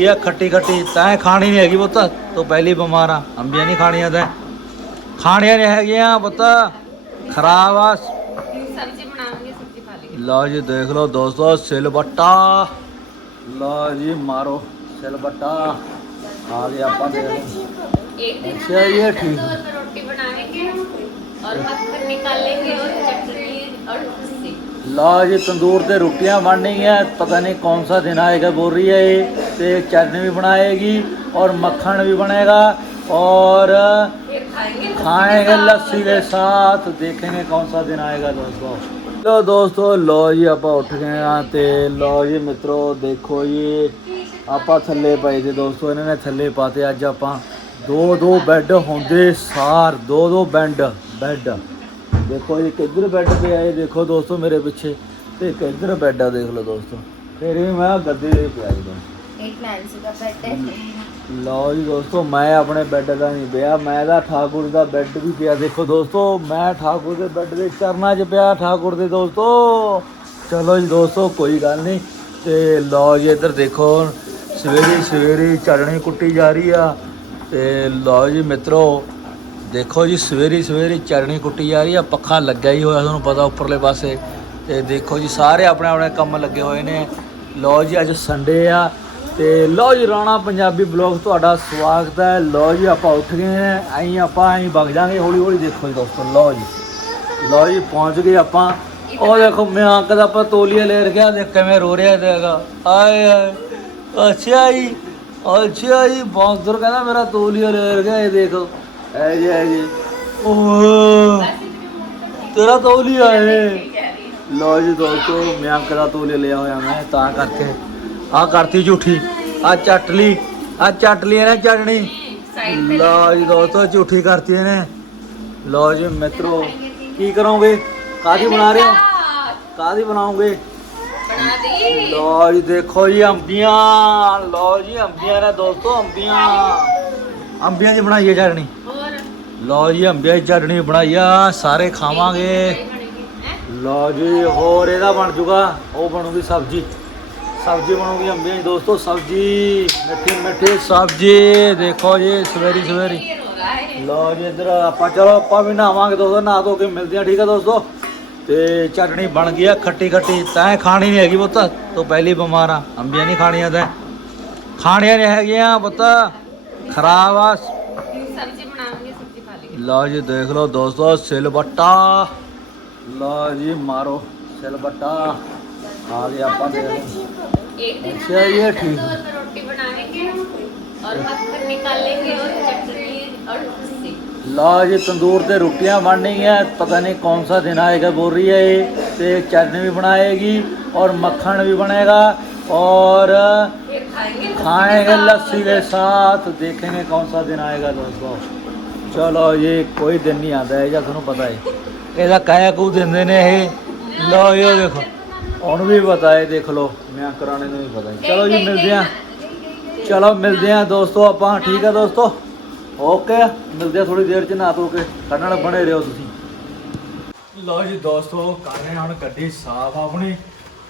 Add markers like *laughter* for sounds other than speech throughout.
ਗਈ ਆ ਖੱਟੀ ਖੱਟੀ ਤੈਂ ਖਾਣੀ ਨਹੀਂ ਹੈਗੀ ਪੁੱਤ ਤੂੰ ਪਹਿਲੀ ਬਿਮਾਰ ਆ ਅੰਬੀਆਂ ਨਹੀਂ ਖਾਣੀਆਂ ਤੈਂ ਖਾਣੀਆਂ ਨਹੀਂ ਹੈਗੀਆਂ ਪੁੱਤ ਖਰਾਬ ਆ ਸਬਜ਼ੀ ਬਣਾਵਾਂਗੇ ਸਬਜ਼ੀ ਖਾ ਲਈਏ ਲਓ ਜੀ ਦੇਖ ਲਓ ਦੋਸਤੋ ਸਿਲਬੱਟਾ ਲਓ ਜੀ ਮਾਰੋ ਸਿਲਬੱਟਾ ਆ ਗਿਆ ਆਪਾਂ ਦੇ एक दिन अच्छा, ये ठीक है। तंदूर में रोटी बनाएंगे और मक्खन निकालेंगे और चटनी और ਲਾ ਜੀ, ਤੰਦੂਰ ਤੇ ਰੋਟੀਆਂ ਬਣਨੀ ਹੈ ਪਤਾ ਨਹੀਂ ਕੌਣ ਸਾ ਦਿਨ ਆਏਗਾ, ਬੋਲ ਰਹੀ ਹੈ ਇਹ, ਤੇ ਚਟਨੀ ਵੀ ਬਣਾਏਗੀ ਔਰ ਮੱਖਣ ਵੀ ਬਣੇਗਾ ਔਰ ਖਾਏਗੇ ਲੱਸੀ ਦੇ ਸਾਥ ਦੇਖेंगे ਕੌਣ ਸਾ ਦਿਨ ਆਏਗਾ ਦੋਸਤੋ। ਲੋ ਦੋਸਤੋ ਲੋ ਜੀ, ਆਪਾਂ ਉੱਠ ਗਏ ਆ ਤੇ ਲੋ ਜੀ ਮਿੱਤਰੋ, ਦੇਖੋ ਜੀ, ਆਪਾਂ ਥੱਲੇ ਪਏ ਜੇ ਦੋਸਤੋ, ਇਹਨਾਂ ਨੇ ਥੱਲੇ ਪਾਤੇ, ਅੱਜ ਆਪਾਂ ਦੋ ਦੋ ਬੈੱਡ ਹੁੰਦੇ ਸਾਰ ਦੋ ਦੋ ਬੈੱਡ ਬੈੱਡ। ਦੇਖੋ ਇੱਕ ਕਿੱਧਰ ਬੈੱਡ ਪਿਆ ਇਹ ਦੇਖੋ ਦੋਸਤੋ ਮੇਰੇ ਪਿੱਛੇ। ਤੇ ਕਿੱਧਰ ਇੱਧਰ ਬੈੱਡ ਆ ਦੇਖ ਲਓ ਦੋਸਤੋ। ਫਿਰ ਵੀ ਮੈਂ ਗੱਦੇ ਦੇ ਪਿਆ ਜੀ ਇੱਕ ਲਓ ਜੀ ਦੋਸਤੋ ਮੈਂ ਆਪਣੇ ਬੈੱਡ ਦਾ ਨਹੀਂ ਪਿਆ ਮੈਂ ਦਾ ਠਾਕੁਰ ਦਾ ਬੈੱਡ ਵੀ ਪਿਆ। ਦੇਖੋ ਦੋਸਤੋ ਮੈਂ ਠਾਕੁਰ ਦੇ ਬੈੱਡ ਦੇ ਚਰਨਾਂ 'ਚ ਪਿਆ ਠਾਕੁਰ ਦੇ ਦੋਸਤੋ। ਚਲੋ ਜੀ ਦੋਸਤੋ ਕੋਈ ਗੱਲ ਨਹੀਂ। ਤੇ ਲਓ ਜੀ ਇੱਧਰ ਦੇਖੋ ਸਵੇਰੇ ਸਵੇਰੇ ਚੜਣੀ ਕੁੱਟੀ ਜਾ ਰਹੀ ਆ। ਤੇ ਲਓ ਜੀ ਮਿੱਤਰੋ ਦੇਖੋ ਜੀ, ਸਵੇਰੇ ਸਵੇਰੇ ਚਰਣੀ ਕੁੱਟੀ ਜਾ ਰਹੀ ਆ, ਪੱਖਾ ਲੱਗਿਆ ਹੀ ਹੋਇਆ, ਤੁਹਾਨੂੰ ਪਤਾ ਉੱਪਰਲੇ ਪਾਸੇ। ਤੇ ਦੇਖੋ ਜੀ, ਸਾਰੇ ਆਪਣੇ ਆਪਣੇ ਕੰਮ ਲੱਗੇ ਹੋਏ ਨੇ। ਲਓ ਜੀ, ਅੱਜ ਸੰਡੇ ਆ। ਤੇ ਲਓ ਜੀ, ਰਾਣਾ ਪੰਜਾਬੀ ਬਲੌਗ ਤੁਹਾਡਾ ਸਵਾਗਤ ਹੈ। ਲਓ ਜੀ, ਆਪਾਂ ਉੱਠ ਗਏ ਨੇ ਐਂ ਆਪਾਂ ਐਂ ਵਗ ਜਾਾਂਗੇ ਹੌਲੀ ਹੌਲੀ। ਦੇਖੋ ਜੀ ਦੋਸਤੋ, ਲਓ ਜੀ। ਲਓ ਜੀ, ਪਹੁੰਚ ਗਏ ਆਪਾਂ। ਉਹ ਦੇਖੋ, ਮੈਂ ਅੰਕ ਦਾ ਆਪਾਂ ਤੋਲੀਆ ਲੈ ਰਖਿਆ ਦੇਖ ਕਿਵੇਂ ਰੋ ਰਿਹਾ ਦੇਗਾ ਆਏ ਆਏ। ਅੱਛਾ ਜੀ ਅੱਛਾ ਜੀ, ਬਾਂਦਰ ਕਹਿੰਦਾ ਮੇਰਾ ਤੋਲੀਆ ਲੈ ਰਿਹਾ ਇਹ ਦੇਖੋ। ਐ ਜੀ ਐ ਜੀ। ਓਹ ਤੇਰਾ ਤੌਲੀ ਆਏ। ਲੋ ਜੀ ਦੋਸਤੋ ਮੈਂ ਅੰਕ ਦਾ ਤੋਲੇ ਲਿਆ ਹੋਇਆ ਮੈਂ ਤਾਂ ਕਰਕੇ। ਆ ਕਰਤੀ ਝੂਠੀ। ਆ ਚੱਟ ਆ ਚੱਟ ਇਹਨੇ ਚੜਣੀ ਲੋ ਜੀ ਦੋਸਤੋ ਝੂਠੀ ਕਰਤੀ ਇਹਨੇ। ਲੋ ਜੀ ਮਿੱਤਰੋ ਕੀ ਕਰੋਗੇ? ਕਾਦੀ ਬਣਾ ਰਹੇ ਹੋ? ਕਾਦੀ ਬਣਾਉਂਗੇ ਬਣਾ ਦੀ ਲੋ ਜੀ ਦੇਖੋ ਜੀ ਅੰਬੀਆਂ। ਲੋ ਜੀ ਅੰਬੀਆਂ ਨੇ ਦੋਸਤੋ ਅੰਬੀਆਂ। ਅੰਬੀਆਂ ਦੀ ਬਣਾਈਏ ਚਟਣੀ। ਲਓ ਜੀ, ਅੰਬਿਆ ਦੀ ਚਟਣੀ ਬਣਾਈ ਆ, ਸਾਰੇ ਖਾਵਾਂਗੇ। ਲਓ ਜੀ, ਹੋਰ ਇਹਦਾ ਬਣ ਜੂਗਾ, ਉਹ ਬਣੂਗੀ ਸਬਜ਼ੀ। ਸਬਜ਼ੀ ਬਣੂਗੀ ਅੰਬਿਆਂ ਦੀ, ਦੋਸਤੋ, ਸਬਜ਼ੀ, ਮਿੱਠੀ ਮਿੱਠੀ ਸਬਜ਼ੀ, ਦੇਖੋ ਜੀ, ਸਵੇਰੀ ਸਵੇਰੀ। ਲਓ ਜੀ, ਇਧਰ ਆਪਾਂ, ਚਲੋ, ਆਪਾਂ ਵੀ ਨਹਾਵਾਂਗੇ ਦੋਸਤੋ, ਨਹਾ ਧੋ ਕੇ ਮਿਲਦੇ ਆ ਠੀਕ ਆ ਦੋਸਤੋ? ਤੇ ਚਟਣੀ ਬਣ ਗਈ ਆ ਖੱਟੀ ਖੱਟੀ, ਤੈਂ ਖਾਣੀ ਨਹੀਂ ਹੈਗੀ ਪੁੱਤ, ਤੂੰ ਪਹਿਲੀ ਬਿਮਾਰ ਆ, ਅੰਬੀਆਂ ਨਹੀਂ ਖਾਣੀਆਂ ਤੈਂ। ਖਾਣੀਆਂ ਨਹੀਂ ਹੈਗੀਆਂ ਪੁੱਤ, ਖਰਾਬ ਆ ਲਾ ਜੀ ਦੇਖ ਲਓ ਦੋਸਤੋ ਸਿਲਬੱਟਾ। ਲਾ ਜੀ ਮਾਰੋ ਸਿਲਬੱਟਾ। ਆ ਗਿਆ ਆਪਾਂ ਦੇ एक दिन अच्छा, हम ये ऐसा ठीक है। तौर पर रोटी बनाएंगे और मक्खन निकालेंगे और चटनी और भुस्सी। ਲਾ ਜੀ ਤੰਦੂਰ ਤੇ ਰੋਟੀਆਂ ਬਣਨੀ ਹੈ ਪਤਾ ਨਹੀਂ ਕੌਣ ਸਾ ਦਿਨ ਆਏਗਾ ਬੋਲ ਰਹੀ ਹੈ ਇਹ ਤੇ ਚਟਨੀ ਵੀ ਬਣਾਏਗੀ ਔਰ ਮੱਖਣ ਵੀ ਬਣੇਗਾ ਔਰ ये खाएंगे खाएंगे लस्सी के साथ देखेंगे कौन सा दिन आएगा दोस्तों ਚਲੋ ਜੀ, ਕੋਈ ਦਿਨ ਨਹੀਂ ਆਂਦਾ ਇਹ ਜਾਂ ਤੁਹਾਨੂੰ ਪਤਾ ਹੈ। ਇਹਦਾ ਕਾਇਆ ਕੂ ਦਿੰਦੇ ਨੇ ਇਹ? ਲਓ ਇਹ ਦੇਖੋ। ਉਹਨੂੰ ਵੀ ਪਤਾ ਹੈ, ਦੇਖ ਲਓ। ਮੈਂ ਕਰਾਣੇ ਨੂੰ ਵੀ ਪਤਾ ਹੈ। ਚਲੋ ਜੀ, ਮਿਲਦੇ ਆ ਚਲੋ, ਮਿਲਦੇ ਆ ਦੋਸਤੋ, ਆਪਾਂ। ਠੀਕ ਆ ਦੋਸਤੋ? ਓਕੇ, ਮਿਲਦੇ ਆ ਥੋੜੀ ਦੇਰ ਚ ਨਾ ਤੋ ਕੇ। ਸਾਡੇ ਨਾਲ ਬਣੇ ਰਹੋ ਤੁਸੀਂ। ਲਓ ਜੀ ਦੋਸਤੋ, ਕਾਰੇ ਹੁਣ ਗੱਡੀ ਸਾਫ਼ ਆਪਣੀ।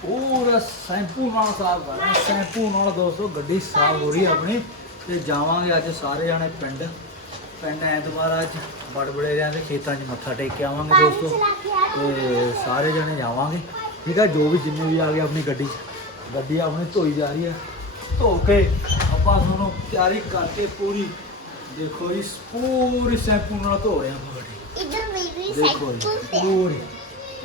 ਪੂਰਾ ਸੈਂਪੂ ਨਾਲ ਸਾਫ਼ ਕਰ ਸੈਂਪੂ ਨਾਲ ਦੋਸਤੋ, ਗੱਡੀ ਸਾਫ਼ ਹੋ ਰਹੀ ਆਪਣੀ। ਤੇ ਜਾਵਾਂਗੇ ਅੱਜ ਸਾਰੇ ਜਾਣੇ ਪਿੰਡ। ਪਿੰਡ ਐਤਵਾਰ ਅੱਜ। ਬੜਬੜੇ ਰਿਆਂ ਦੇ ਖੇਤਾਂ 'ਚ ਮੱਥਾ ਟੇਕ ਕੇ ਆਵਾਂਗੇ ਦੋਸਤੋ। ਤੇ ਸਾਰੇ ਜਣੇ ਜਾਵਾਂਗੇ। ਠੀਕ ਹੈ ਜੋ ਵੀ ਜਿੰਨੇ ਵੀ ਆ ਗਏ ਆਪਣੀ ਗੱਡੀ 'ਚ। ਗੱਡੀ ਆਪਣੀ ਧੋਈ ਜਾ ਰਹੀ ਹੈ ਧੋ ਕੇ ਆਪਾਂ ਤੁਹਾਨੂੰ ਤਿਆਰੀ ਕਰਕੇ ਪੂਰੀ ਦੇਖੋ ਇਸ ਪੂਰੀ ਸੈਂਪੂ ਨਾਲ ਧੋ ਰਹੇ ਆਪਾਂ ਗੱਡੀ। ਇੱਧਰ ਮੇਰੀ ਸੈਂਪੂ ਪੂਰੀ।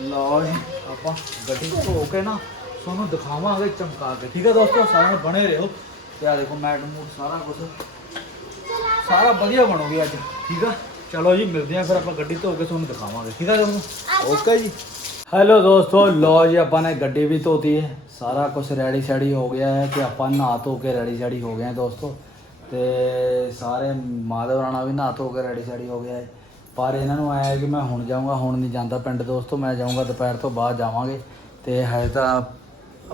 ਲਾਓ ਜੀ ਆਪਾਂ ਗੱਡੀ ਧੋ ਕੇ ਨਾ ਤੁਹਾਨੂੰ ਦਿਖਾਵਾਂਗੇ ਚਮਕਾ ਕੇ। ਠੀਕ ਹੈ ਦੋਸਤੋ ਸਾਰਿਆਂ ਬਣੇ ਰਹੋ। ਤੇ ਆ ਦੇਖੋ ਮੈਡਮ ਨੂੰ ਸਾਰਾ ਕੁਝ ਸਾਰਾ ਵਧੀਆ ਬਣੂਗੀ ਅੱਜ। ਠੀਕ ਆ? ਚਲੋ ਜੀ ਮਿਲਦੇ ਆ ਫਿਰ ਆਪਾਂ ਗੱਡੀ ਧੋ ਕੇ ਤੁਹਾਨੂੰ ਦਿਖਾਵਾਂਗੇ। ਠੀਕ ਆ ਦੋਸਤੋ ਓਕੇ ਜੀ। ਹੈਲੋ ਦੋਸਤੋ ਲਓ ਜੀ ਆਪਾਂ ਨੇ ਗੱਡੀ ਵੀ ਧੋਤੀ ਹੈ। ਸਾਰਾ ਕੁਝ ਰੈਡੀ ਸ਼ੈਡੀ ਹੋ ਗਿਆ ਹੈ ਤੇ ਆਪਾਂ ਨਹਾ ਧੋ ਕੇ ਰੈਡੀ ਸ਼ੈਡੀ ਹੋ ਗਏ ਹਾਂ ਦੋਸਤੋ। ਤੇ ਸਾਰੇ ਮਾਧਵ ਰਾਣਾ ਵੀ ਨਹਾ ਧੋ ਕੇ ਰੈਡੀ ਸ਼ੈਡੀ ਹੋ ਗਿਆ ਹੈ। ਪਰ ਇਹਨਾਂ ਨੂੰ ਆਇਆ ਕਿ ਮੈਂ ਹੁਣ ਜਾਊਂਗਾ ਹੁਣ ਨਹੀਂ ਜਾਂਦਾ ਪਿੰਡ ਦੋਸਤੋ ਮੈਂ ਜਾਊਂਗਾ ਦੁਪਹਿਰ ਤੋਂ ਬਾਅਦ ਜਾਵਾਂਗੇ। ਤੇ ਹਜੇ ਤਾਂ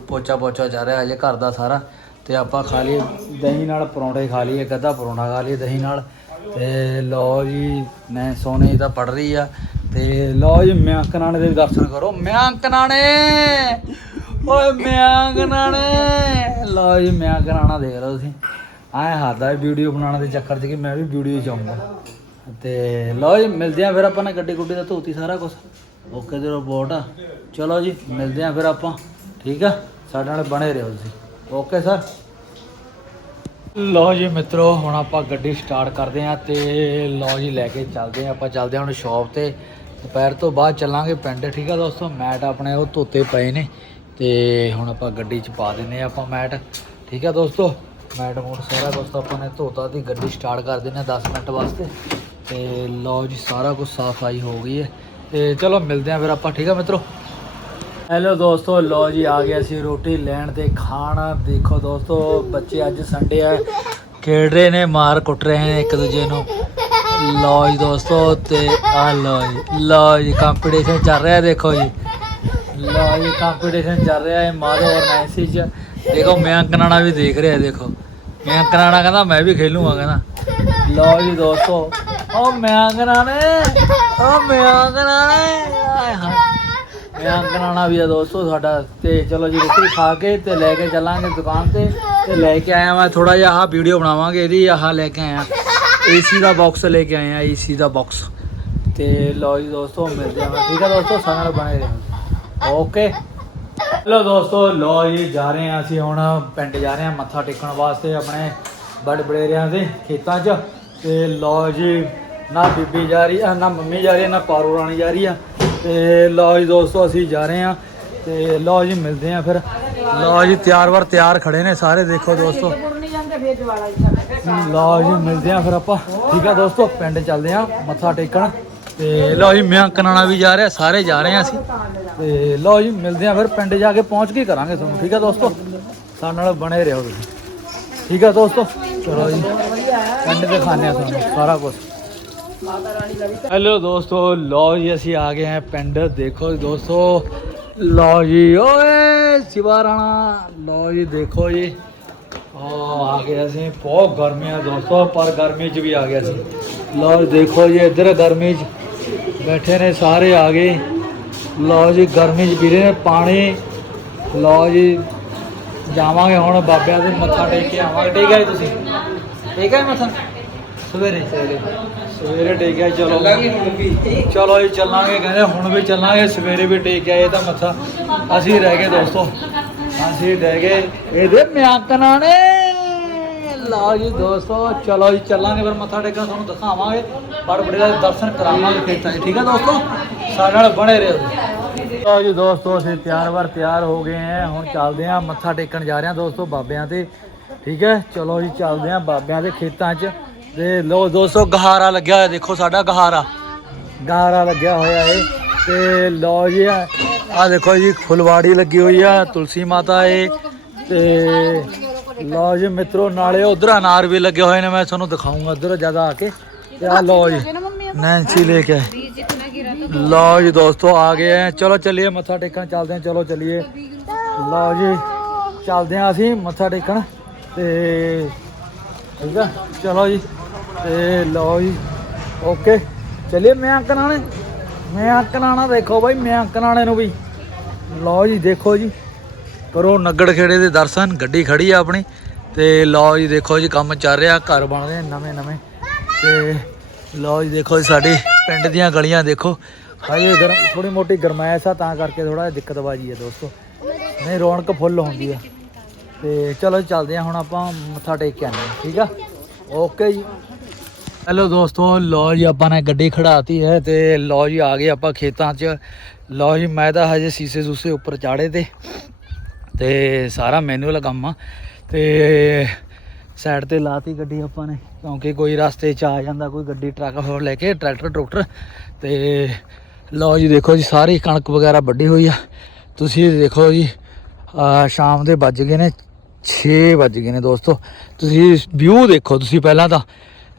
ਪੋਚਾ ਪੋਚਾ ਜਾ ਰਿਹਾ ਹਜੇ ਘਰ ਦਾ ਸਾਰਾ। ਤੇ ਆਪਾਂ ਖਾ ਲਈਏ ਦਹੀਂ ਨਾਲ ਪਰੌਂਠੇ ਖਾ ਲਈਏ, ਇੱਕ ਅੱਧਾ ਪਰੌਂਠਾ ਖਾ ਲਈਏ ਦਹੀਂ ਨਾਲ। ਤੇ ਲਓ ਜੀ, ਮੈਂ ਸੋਨੇ ਤਾਂ ਪੜ ਰਹੀ ਆ। ਤੇ ਲਓ ਜੀ, ਮਿਆਂਕ ਨਾਣੇ ਦੇ ਵੀ ਦਰਸ਼ਨ ਕਰੋ। ਮਿਆਂਕ ਨਾਣੇ! ਓਏ ਮਿਆਂ ਲਓ ਜੀ ਮਿਆਂ ਕਨਾਣਾ ਦੇਖ ਲਓ ਤੁਸੀਂ। ਆਏ ਹੱਦਾ ਵੀਡੀਓ ਬਣਾਉਣ ਦੇ ਚੱਕਰ 'ਚ ਕਿ ਮੈਂ ਵੀ ਵੀਡੀਓ ਚਾਹੂੰਗਾ ਤੇ ਲਓ ਜੀ, ਮਿਲਦੇ ਆ ਫਿਰ ਆਪਾਂ ਨੇ ਗੱਡੀ ਗੁੱਡੀ ਦਾ ਧੋਤੀ ਸਾਰਾ ਕੁਝ ਓਕੇ ਦੇ ਰਿਪੋਰਟ ਆ। ਚਲੋ ਜੀ, ਮਿਲਦੇ ਆ ਫਿਰ ਆਪਾਂ। ਠੀਕ ਆ? ਸਾਡੇ ਨਾਲ ਬਣੇ ਰਹੋ ਤੁਸੀਂ। ਓਕੇ ਸਰ ਲਓ ਜੀ ਮਿੱਤਰੋ, ਹੁਣ ਆਪਾਂ ਗੱਡੀ ਸਟਾਰਟ ਕਰਦੇ ਆ ਤੇ ਲਓ ਜੀ ਲੈ ਕੇ ਚੱਲਦੇ ਆ ਆਪਾਂ ਚੱਲਦੇ ਆ ਹੁਣ ਸ਼ਾਪ ਤੇ। ਦੁਪਹਿਰ ਤੋਂ ਬਾਅਦ ਚੱਲਾਂਗੇ ਪਿੰਡ। ਠੀਕ ਆ ਦੋਸਤੋ, ਮੈਟ ਆਪਣੇ ਉਹ ਧੋਤੇ ਪਏ ਨੇ ਤੇ ਹੁਣ ਆਪਾਂ ਗੱਡੀ 'ਚ ਪਾ ਦਿੰਨੇ ਆ ਆਪਾਂ ਮੈਟ। ਠੀਕ ਆ ਦੋਸਤੋ, ਮੈਟ ਮੋਟ ਸਾਰਾ ਦੋਸਤੋ ਆਪਾਂ ਨੇ ਧੋਤਾ ਦੀ ਗੱਡੀ ਸਟਾਰਟ ਕਰ ਦਿੰਨੇ ਆ 10 ਮਿੰਟ ਵਾਸਤੇ। ਤੇ ਲਓ ਜੀ, ਸਾਰਾ ਕੁਝ ਸਫ਼ਾਈ ਹੋ ਗਈ ਹੈ। ਤੇ ਚਲੋ ਮਿਲਦੇ ਆ ਫਿਰ ਆਪਾਂ। ਠੀਕ ਆ ਮਿੱਤਰੋ? ਹੈਲੋ ਦੋਸਤੋ ਲੋ ਜੀ, ਆ ਗਿਆ ਸੀ ਰੋਟੀ ਲੈਣ ਤੇ ਖਾਣ। ਦੇਖੋ ਦੋਸਤੋ, ਬੱਚੇ ਅੱਜ ਸੰਡੇ ਆ। ਖੇਡ ਰਹੇ ਨੇ, ਮਾਰ ਕੁੱਟ ਰਹੇ ਨੇ ਇੱਕ ਦੂਜੇ ਨੂੰ। ਲੋ ਜੀ ਦੋਸਤੋ, ਤੇ ਆ ਲੋ ਜੀ ਲੋ ਜੀ ਕੰਪੀਟੀਸ਼ਨ ਚੱਲ ਰਿਹਾ, ਦੇਖੋ ਜੀ। ਲੋ ਜੀ ਕੰਪੀਟੀਸ਼ਨ ਚੱਲ ਰਿਹਾ ਹੈ ਮਾਰੋ ਔਰ ਨੈਂਸੀ ਚ ਦੇਖੋ, ਮੈਂ ਕਨਾਣਾ ਵੀ ਦੇਖ ਰਿਹਾ, ਦੇਖੋ। ਮੈਂ ਕਨਾਣਾ ਕਹਿੰਦਾ, ਮੈਂ ਵੀ ਖੇਲੂਗਾ, ਕਹਿੰਦਾ। ਲੋ ਜੀ ਦੋਸਤੋ ਓ ਮੈਂ ਕਨਾਣੇ ਓ ਮੈਂ ਕਨਾਣੇ ਆਏ ਹਾਏ। ਮੈਂ ਅੰਕਨਾਣਾ ਵੀ ਆ ਦੋਸਤੋ ਸਾਡਾ। ਤੇ ਚਲੋ ਜੀ, ਰੋਟੀ ਖਾ ਕੇ ਤੇ ਲੈ ਕੇ ਚੱਲਾਂਗੇ ਦੁਕਾਨ ਤੇ। ਤੇ ਲੈ ਕੇ ਆਇਆ ਮੈਂ ਥੋੜਾ ਜਿਹਾ, ਆਹ ਵੀਡੀਓ ਬਣਾਵਾਂਗੇ ਇਹਦੀ, ਆਹ ਲੈ ਕੇ ਆਇਆ। ਏਸੀ ਦਾ ਬਾਕਸ ਲੈ ਕੇ ਆਇਆ ਏਸੀ ਦਾ ਬਾਕਸ ਤੇ ਲਓ ਜੀ ਦੋਸਤੋ, ਮਿਲਦੇ ਆ ਠੀਕ ਆ ਦੋਸਤੋ, ਸਾਡੇ ਨਾਲ ਬਣੇ ਰਹੋ। ਓਕੇ ਹੈਲੋ ਦੋਸਤੋ ਲੋ ਜੀ, ਜਾ ਰਹੇ ਹਾਂ ਅਸੀਂ ਹੁਣ, ਪਿੰਡ ਜਾ ਰਹੇ ਹਾਂ ਮੱਥਾ ਟੇਕਣ ਵਾਸਤੇ ਆਪਣੇ ਬੜ ਬੜੇਰਿਆਂ ਦੇ ਖੇਤਾਂ 'ਚ। ਤੇ ਲੋ ਜੀ, ਨਾ ਬੀਬੀ ਜਾ ਰਹੀ ਆ, ਨਾ ਮੰਮੀ ਜਾ ਰਹੀ ਆ, ਨਾ ਪਾਰੂ ਰਾਣੀ ਜਾ ਰਹੀ ਆ। ਤੇ ਲੋ ਜੀ ਦੋਸਤੋ ਅਸੀਂ ਜਾ ਰਹੇ ਹਾਂ ਤੇ ਲੋ ਜੀ ਮਿਲਦੇ ਆ ਫਿਰ। ਲੋ ਜੀ ਤਿਆਰ ਵਰ ਤਿਆਰ ਖੜੇ ਨੇ ਸਾਰੇ ਦੇਖੋ ਦੋਸਤੋ। ਲਓ ਜੀ ਮਿਲਦੇ ਆ ਫਿਰ ਆਪਾਂ। ਠੀਕ ਆ ਦੋਸਤੋ ਪਿੰਡ ਚੱਲਦੇ ਆ ਮੱਥਾ ਟੇਕਣ। ਤੇ ਲਓ ਜੀ ਮੈਂ ਕਨਾਣਾ ਵੀ ਜਾ ਰਿਹਾ ਸਾਰੇ ਜਾ ਰਹੇ ਆ ਅਸੀਂ। ਤੇ ਲਓ ਜੀ ਮਿਲਦੇ ਆ ਫਿਰ ਪਿੰਡ ਜਾ ਕੇ ਪਹੁੰਚ ਕੇ ਕਰਾਂਗੇ ਤੁਹਾਨੂੰ। ਠੀਕ ਆ ਦੋਸਤੋ? ਸਾਡੇ ਨਾਲ ਬਣੇ ਰਹੋ ਤੁਸੀਂ। ਠੀਕ ਆ ਦੋਸਤੋ? ਚਲੋ ਜੀ ਪਿੰਡ ਦਿਖਾਣੇ ਆ ਤੁਹਾਨੂੰ ਸਾਰਾ ਕੁਝ ਹੈਲੋ ਦੋਸਤੋ, ਲਓ ਜੀ ਅਸੀਂ ਆ ਗਏ ਹਾਂ ਪਿੰਡ। ਦੇਖੋ ਜੀ ਦੋਸਤੋ, ਲਓ ਜੀ, ਓਏ, ਸ਼ਿਵਾ ਰਾਣਾ। ਲਓ ਜੀ, ਦੇਖੋ ਜੀ। ਆ ਆ ਗਏ ਬਹੁਤ ਗਰਮੀ ਆ ਦੋਸਤੋ, ਪਰ ਗਰਮੀ 'ਚ ਵੀ ਆ ਗਿਆ ਸੀ ਲਓ ਜੀ, ਦੇਖੋ ਜੀ, ਇੱਧਰ ਗਰਮੀ 'ਚ ਬੈਠੇ ਨੇ ਸਾਰੇ ਆ ਗਏ। ਲਓ ਜੀ, ਗਰਮੀ 'ਚ ਪੀ ਰਹੇ ਨੇ ਪਾਣੀ। ਲਓ ਜੀ, ਜਾਵਾਂਗੇ ਹੁਣ ਬਾਬਿਆਂ ਦੇ ਮੱਥਾ ਟੇਕ ਕੇ। ਆਵਾਂਗੇ। ਠੀਕ ਹੈ ਜੀ ਤੁਸੀਂ? ਠੀਕ ਹੈ ਮੱਥਾ? ਸਵੇਰੇ ਸਵੇਰੇ ਸਵੇਰੇ ਟੇਕ ਕੇ ਚਲੋ। ਚਲੋ ਜੀ ਚੱਲਾਂਗੇ ਕਹਿੰਦੇ ਹੁਣ ਵੀ ਚੱਲਾਂਗੇ ਸਵੇਰੇ ਵੀ ਟੇਕ ਕੇ ਆਏ ਤਾਂ ਮੱਥਾ। ਅਸੀਂ ਰਹਿ ਗਏ ਦੋਸਤੋ। ਅਸੀਂ ਰਹਿ ਗਏ ਇਹਦੇ ਮਿਆਕਣਾ ਨੇ। ਲਓ ਜੀ ਦੋਸਤੋ ਚਲੋ ਜੀ ਚੱਲਾਂਗੇ ਫਿਰ ਮੱਥਾ ਟੇਕਣ ਤੁਹਾਨੂੰ ਦਿਖਾਵਾਂਗੇ। ਬੜ ਬੜੇ ਦਾ ਦਰਸ਼ਨ ਕਰਾਵਾਂਗੇ ਖੇਤਾਂ 'ਚ ਠੀਕ ਹੈ ਦੋਸਤੋ? ਸਾਡੇ ਨਾਲ ਬਣੇ ਰਹੋ। ਲਓ ਜੀ ਦੋਸਤੋ ਅਸੀਂ ਤਿਆਰ ਵਰ ਤਿਆਰ ਹੋ ਗਏ ਹਾਂ। ਹੁਣ ਚੱਲਦੇ ਹਾਂ ਮੱਥਾ ਟੇਕਣ ਜਾ ਰਹੇ ਹਾਂ ਦੋਸਤੋ ਬਾਬਿਆਂ ਤੇ। ਠੀਕ ਹੈ? ਚਲੋ ਜੀ ਚੱਲਦੇ ਹਾਂ ਬਾਬਿਆਂ ਦੇ ਖੇਤਾਂ 'ਚ। ਤੇ ਲੋ ਦੋਸਤੋ, ਗਹਾਰਾ ਲੱਗਿਆ ਹੋਇਆ, ਦੇਖੋ ਸਾਡਾ ਗਹਾਰਾ। ਗਹਾਰਾ ਲੱਗਿਆ ਹੋਇਆ ਏ ਤੇ ਲੋ ਜੀ, ਆ ਦੇਖੋ ਜੀ, ਫੁਲਵਾੜੀ ਲੱਗੀ ਹੋਈ ਆ, ਤੁਲਸੀ ਮਾਤਾ ਏ ਤੇ ਲੋ ਜੀ, ਮਿੱਤਰੋ, ਨਾਲੇ ਉਧਰ ਅਨਾਰ ਵੀ ਲੱਗੇ ਹੋਏ ਨੇ, ਮੈਂ ਤੁਹਾਨੂੰ ਦਿਖਾਉਂਗਾ ਉਧਰ ਜ਼ਿਆਦਾ ਆ ਕੇ। ਤੇ ਆ ਲੋ ਜੀ, ਨੈਂਸੀ ਲੈ ਕੇ ਆਏ। ਲਓ ਜੀ, ਦੋਸਤੋ, ਆ ਗਏ ਆ ਚਲੋ ਚੱਲੀਏ, ਮੱਥਾ ਟੇਕਣ ਚੱਲਦੇ ਆ, ਚਲੋ ਚੱਲੀਏ। ਲਓ ਜੀ, ਚੱਲਦੇ ਆ ਅਸੀਂ ਮੱਥਾ ਟੇਕਣ। ਤੇ ਠੀਕ ਆ, ਚਲੋ ਜੀ। ਤੇ ਲਓ ਜੀ ਓਕੇ ਚੱਲੀਏ ਮੈਂ ਕਨਾਣੇ ਮੈਂ ਕਨਾਣਾ ਦੇਖੋ ਬਾਈ, ਮੈਂ ਕਨਾਣੇ ਨੂੰ ਵੀ। ਲਓ ਜੀ, ਦੇਖੋ ਜੀ। ਕਰੋ ਨਗੜ ਖੇੜੇ ਦੇ ਦਰਸ਼ਨ, ਗੱਡੀ ਖੜੀ ਆ ਆਪਣੀ। ਤੇ ਲਓ ਜੀ, ਦੇਖੋ ਜੀ, ਕੰਮ ਚੱਲ ਰਿਹਾ, ਘਰ ਬਣ ਰਹੇ ਨਵੇਂ ਨਵੇਂ। ਤੇ ਲਓ ਜੀ, ਦੇਖੋ ਜੀ, ਸਾਡੇ ਪਿੰਡ ਦੀਆਂ ਗਲੀਆਂ ਦੇਖੋ। ਹਜੇ ਗਰਮ ਥੋੜੀ ਮੋਟੀ ਗਰਮਾਇਸ਼ ਆ, ਤਾਂ ਕਰਕੇ ਥੋੜਾ ਜਿਹਾ ਦਿੱਕਤ ਬਾਜੀ ਹੈ ਦੋਸਤੋ। ਨਹੀਂ, ਰੌਣਕ ਫੁੱਲ ਹੁੰਦੀ ਆ। ਤੇ ਚਲੋ ਜੀ, ਚੱਲਦੇ ਆ, ਹੁਣ ਆਪਾਂ ਮੱਥਾ ਟੇਕ ਕੇ ਆਉਂਦੇ ਹਾਂ ਠੀਕ ਆ? ਓਕੇ ਜੀ। ਹੈਲੋ ਦੋਸਤੋ ਲੋ ਜੀ ਆਪਾਂ ਨੇ ਗੱਡੀ ਖੜਾਤੀ ਹੈ ਤੇ ਲੋ ਜੀ ਆ ਗਏ ਆਪਾਂ ਖੇਤਾਂ 'ਚ। ਲੋ ਜੀ ਮੈਂ ਤਾਂ ਹਜੇ ਸੀਸੇ ਸੂਸੇ ਉੱਪਰ ਚਾੜੇ ਤੇ ਤੇ ਸਾਰਾ ਮੈਨੂਅਲ ਕੰਮ ਆ। ਤੇ ਸਾਈਡ ਤੇ ਲਾਤੀ ਗੱਡੀ ਆਪਾਂ ਨੇ, ਕਿਉਂਕਿ ਕੋਈ ਰਸਤੇ 'ਚ ਆ ਜਾਂਦਾ, ਕੋਈ ਗੱਡੀ ਟਰੱਕ ਹੋਰ ਲੈ ਕੇ, ਟਰੈਕਟਰ, ਟਰੂਕਟਰ। ਤੇ ਲਓ ਜੀ ਦੇਖੋ ਜੀ, ਸਾਰੀ ਕਣਕ ਵਗੈਰਾ ਵੱਡੀ ਹੋਈ ਆ। ਤੁਸੀਂ ਦੇਖੋ ਜੀ ਸ਼ਾਮ ਦੇ ਵੱਜ ਗਏ ਨੇ 6 ਵੱਜ ਗਏ ਨੇ ਦੋਸਤੋ। ਤੁਸੀਂ ਵਿਊ ਦੇਖੋ ਤੁਸੀਂ ਪਹਿਲਾਂ ਤਾਂ।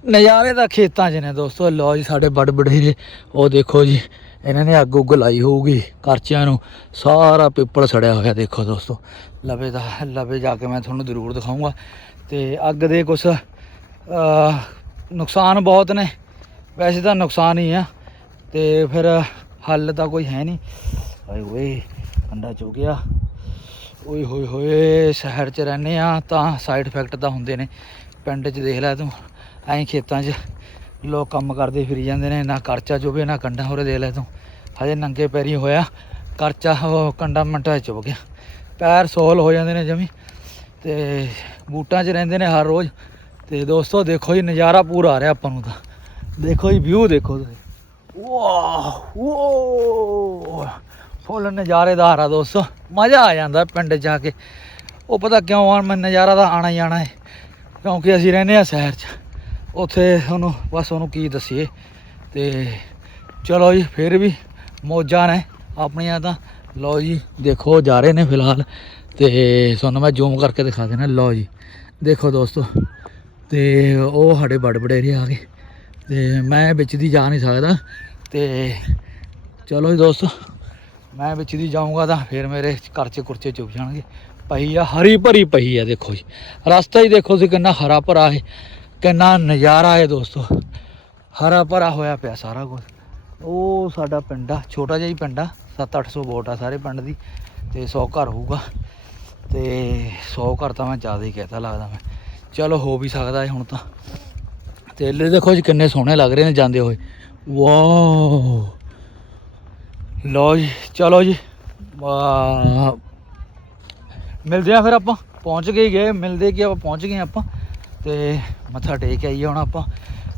ਨਜ਼ਾਰੇ ਦਾ ਖੇਤਾਂ 'ਚ ਨੇ ਦੋਸਤੋ, ਲਓ ਜੀ ਸਾਡੇ ਬੜ ਬੜੇਰੇ ਉਹ ਦੇਖੋ ਜੀ, ਇਹਨਾਂ ਨੇ ਅੱਗ ਉੱਗ ਲਾਈ ਹੋਊਗੀ ਕਰਚਿਆਂ ਨੂੰ, ਸਾਰਾ ਪੇਪਰ ਸੜਿਆ ਹੋਇਆ ਦੇਖੋ ਦੋਸਤੋ। ਲਵੇ ਦਾ ਲਵੇ ਜਾ ਕੇ ਮੈਂ ਤੁਹਾਨੂੰ ਜ਼ਰੂਰ ਦਿਖਾਊਂਗਾ। ਤੇ ਅੱਗ ਦੇ ਕੁਛ ਨੁਕਸਾਨ ਬਹੁਤ ਨੇ, ਵੈਸੇ ਤਾਂ ਨੁਕਸਾਨ ਹੀ ਆ। ਤੇ ਫਿਰ ਹੱਲ ਤਾਂ ਕੋਈ ਹੈ ਨਹੀਂ। ਆਏ ਓਏ ਅੰਡਾ ਚੁ ਗਿਆ ਓਏ ਹੋਏ ਹੋਏ, ਸ਼ਹਿਰ 'ਚ ਰਹਿੰਦੇ ਆ ਤਾਂ ਸਾਈਡ ਇਫੈਕਟ ਤਾਂ ਹੁੰਦੇ ਨੇ। ਪਿੰਡ 'ਚ ਦੇਖ ਲੈ ਤੂੰ। ਐਂ ਖੇਤਾਂ 'ਚ ਲੋਕ ਕੰਮ ਕਰਦੇ ਫਿਰੀ ਜਾਂਦੇ ਨੇ, ਨਾ ਕਰਚਾ ਚੁਭੇ, ਨਾ ਕੰਡਾ ਹੋਰੇ ਦੇ ਲੈ ਤੂੰ। ਹਜੇ ਨੰਗੇ ਪੈਰੀ ਹੋਇਆ ਕਰਚਾ ਉਹ ਕੰਡਾ ਮਿੰਟਾਂ 'ਚ ਚੁਭ ਗਿਆ। ਪੈਰ ਸੋਲ ਹੋ ਜਾਂਦੇ ਨੇ ਜਮੀ। ਤੇ ਬੂਟਾਂ 'ਚ ਰਹਿੰਦੇ ਨੇ ਹਰ ਰੋਜ਼। ਤੇ ਦੋਸਤੋ, ਦੇਖੋ ਜੀ, ਨਜ਼ਾਰਾ ਪੂਰਾ ਆ ਰਿਹਾ ਆਪਾਂ ਨੂੰ ਤਾਂ। ਦੇਖੋ ਜੀ ਵਿਊ ਦੇਖੋ ਤੁਸੀਂ। ਵਾਹ ਵਾਹ। ਫੁੱਲ ਨਜ਼ਾਰੇਦਾਰ ਆ ਦੋਸਤੋ। ਮਜ਼ਾ ਆ ਜਾਂਦਾ ਪਿੰਡ ਜਾ ਕੇ। ਉਹ ਪਤਾ ਕਿਉਂ ਆ, ਮੈਂ ਨਜ਼ਾਰਾ ਤਾਂ ਆਣਾ ਹੀ ਆਣਾ ਹੈ। ਕਿਉਂਕਿ ਅਸੀਂ ਰਹਿੰਦੇ ਆ ਸ਼ਹਿਰ 'ਚ। ਉੱਥੇ ਤੁਹਾਨੂੰ ਬਸ ਉਹਨੂੰ ਕੀ ਦੱਸੀਏ ਤੇ ਚਲੋ ਜੀ, ਫਿਰ ਵੀ ਮੌਜਾਂ ਨੇ ਆਪਣੀਆਂ ਤਾਂ। ਲਓ ਜੀ, ਦੇਖੋ, ਜਾ ਰਹੇ ਨੇ ਫਿਲਹਾਲ ਤੇ ਤੁਹਾਨੂੰ ਮੈਂ ਜ਼ੂਮ ਕਰਕੇ ਦਿਖਾ ਦੇਣਾ ਲਓ ਜੀ, ਦੇਖੋ ਦੋਸਤੋ, ਤੇ ਉਹ ਸਾਡੇ ਬੜ ਬੜੇਰੇ ਆ ਗਏ ਤੇ ਮੈਂ ਵਿੱਚ ਦੀ ਜਾ ਨਹੀਂ ਸਕਦਾ ਤੇ ਚਲੋ ਜੀ ਦੋਸਤੋ, ਮੈਂ ਵਿੱਚ ਦੀ ਜਾਊਂਗਾ ਤਾਂ ਫਿਰ ਮੇਰੇ ਕਰਚੇ ਕੁਰਚੇ ਚੁੱਕ ਜਾਣਗੇ। ਪਈ ਆ, ਹਰੀ ਭਰੀ ਪਈ ਆ, ਦੇਖੋ ਜੀ। ਰਸਤਾ ਹੀ ਦੇਖੋ ਸੀ ਕਿੰਨਾ ਹਰਾ ਭਰਾ ਹੈ। ਕਿੰਨਾ ਨਜ਼ਾਰਾ ਹੈ ਦੋਸਤੋ। ਹਰਾ ਭਰਾ ਹੋਇਆ ਪਿਆ ਸਾਰਾ ਕੁਝ ਉਹ ਸਾਡਾ ਪਿੰਡ ਆ, ਛੋਟਾ ਜਿਹਾ ਹੀ ਪਿੰਡ ਆ। 7-800 ਵੋਟ ਆ ਸਾਰੇ ਪਿੰਡ ਦੀ, ਤੇ 100 ਘਰ ਹੋਊਗਾ। ਤੇ 100 ਘਰ ਤਾਂ ਮੈਂ ਜ਼ਿਆਦਾ ਹੀ ਕਹਿਤਾ ਲੱਗਦਾ ਮੈਂ। ਚਲੋ ਹੋ ਵੀ ਸਕਦਾ ਹੈ ਹੁਣ ਤਾਂ। ਤੇ ਇਹਲੇ ਦੇਖੋ ਜੀ ਕਿੰਨੇ ਸੋਹਣੇ ਲੱਗ ਰਹੇ ਨੇ ਜਾਂਦੇ ਹੋਏ। ਵਾਓ। ਲਓ ਜੀ, ਚਲੋ ਜੀ। ਮਿਲਦੇ ਆ ਫਿਰ ਆਪਾਂ। ਪਹੁੰਚ ਗਏ ਗਏ। ਮਿਲਦੇ ਕਿ ਆਪਾਂ ਪਹੁੰਚ ਗਏ ਆਪਾਂ। ਤੇ ਮੱਥਾ ਟੇਕ ਆਈਏ ਹੁਣ ਆਪਾਂ।